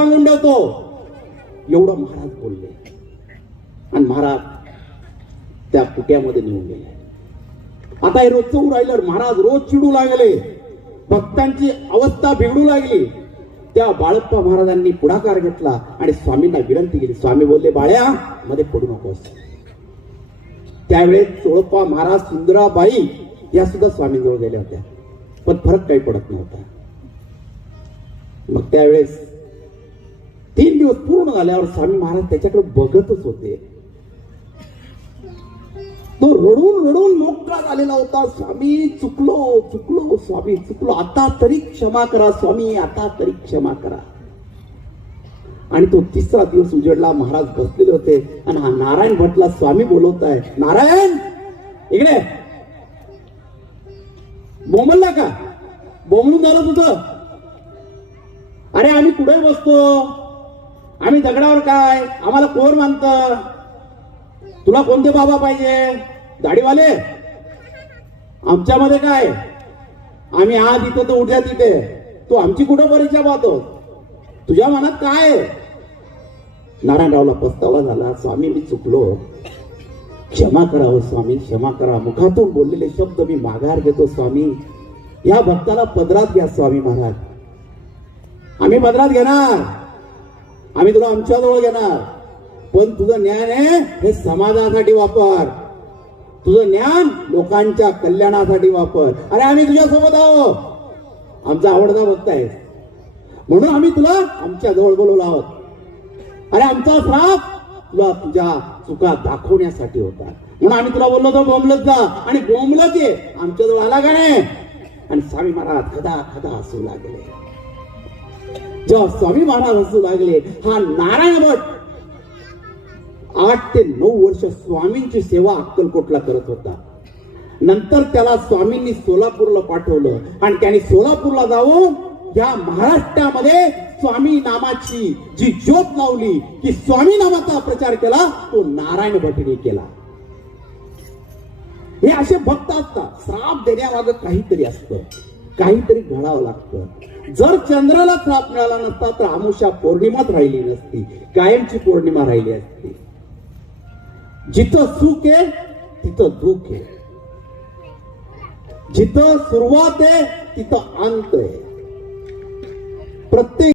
सांगून ठेवतो एवढं महाराज बोलले. आणि महाराज त्या कुट्यामध्ये निघून गेले. आता हे रोजचं राहिलं. महाराज रोज चिडू लागले. भक्तांची अवस्था बिघडू लागली. त्या बाळप्पा महाराजांनी पुढाकार घेतला आणि स्वामींना विनंती केली. स्वामी बोलले, बाळ्या मध्ये पडू नकोस. त्यावेळेस चोळप्पा महाराज, सुंदराबाई या सुद्धा स्वामींजवळ गेल्या होत्या, पण फरक काही पडत नव्हता. मग त्यावेळेस 3 दिवस पूर्ण झाल्यावर स्वामी महाराज त्याच्याकडे बघतच होते. तो रडून रडून मोकळा झालेला होता. स्वामी चुकलो चुकलो, स्वामी चुकलो, आता तरी क्षमा करा स्वामी, आता तरी क्षमा करा. आणि तो 3रा दिवस उजेडला. महाराज बसलेले होते आणि हा नारायण भटला स्वामी बोलवत आहे. नारायण इकडे. बोंबलला का? बोंबलून झालं तुझं? अरे आम्ही कुठे बसतो, आम्ही दगडावर काय, आम्हाला कोण मानतं? तुला कोणते बाबा पाहिजे? दाढीवाले? आमच्यामध्ये काय, आम्ही आज इथं तर उद्या तिथे. तू आमची कुठं परीक्षा पाहतो? तुझ्या मनात काय? नारायणरावला पस्तावा झाला. स्वामी मी चुकलो, क्षमा करा हो स्वामी, क्षमा करा. मुखातून बोललेले शब्द मी माघार घेतो स्वामी. या भक्ताला पदरात घ्या स्वामी महाराज. आम्ही पदरात घेणार, आम्ही तुला आमच्याजवळ घेणार, पण तुझं ज्ञान आहे हे समाजासाठी वापर. तुझं ज्ञान लोकांच्या कल्याणासाठी वापर. अरे आम्ही तुझ्यासोबत आहोत, आमचा आवडता भक्त आहे, म्हणून आम्ही तुला आमच्या जवळ बोलवलं आहोत. अरे आमचा श्राप तुला तुझ्या चुका दाखवण्यासाठी होता, म्हणून आम्ही तुला बोललो होतो बोंबलत जा. आणि बोंबलत ये, आमच्याजवळ आला का नाही? आणि स्वामी महाराज खदा खदा हसू लागले. जेव्हा स्वामी महाराज हसू लागले, हा नारायण भट 8 ते 9 वर्ष स्वामींची सेवा अक्कलकोटला करत होता. नंतर त्याला स्वामींनी सोलापूरला पाठवलं आणि त्याने सोलापूरला जाऊन या महाराष्ट्रामध्ये स्वामी नामाची जी ज्योत लावली, की स्वामी नामाचा प्रचार केला, तो नारायण भटने केला. हे असे भक्त असतात. श्राप देण्यामागं काहीतरी असतं, काहीतरी घडावं लागतं. जर चंद्राला श्राप मिळाला नसता तर अमावस्या पौर्णिमाच राहिली नसती, कायमची पौर्णिमा राहिली असती. जिथं सुख आहे तिथं दुःख आहे, जिथं सुरुवात आहे तिथं अंत आहे. प्रत्येक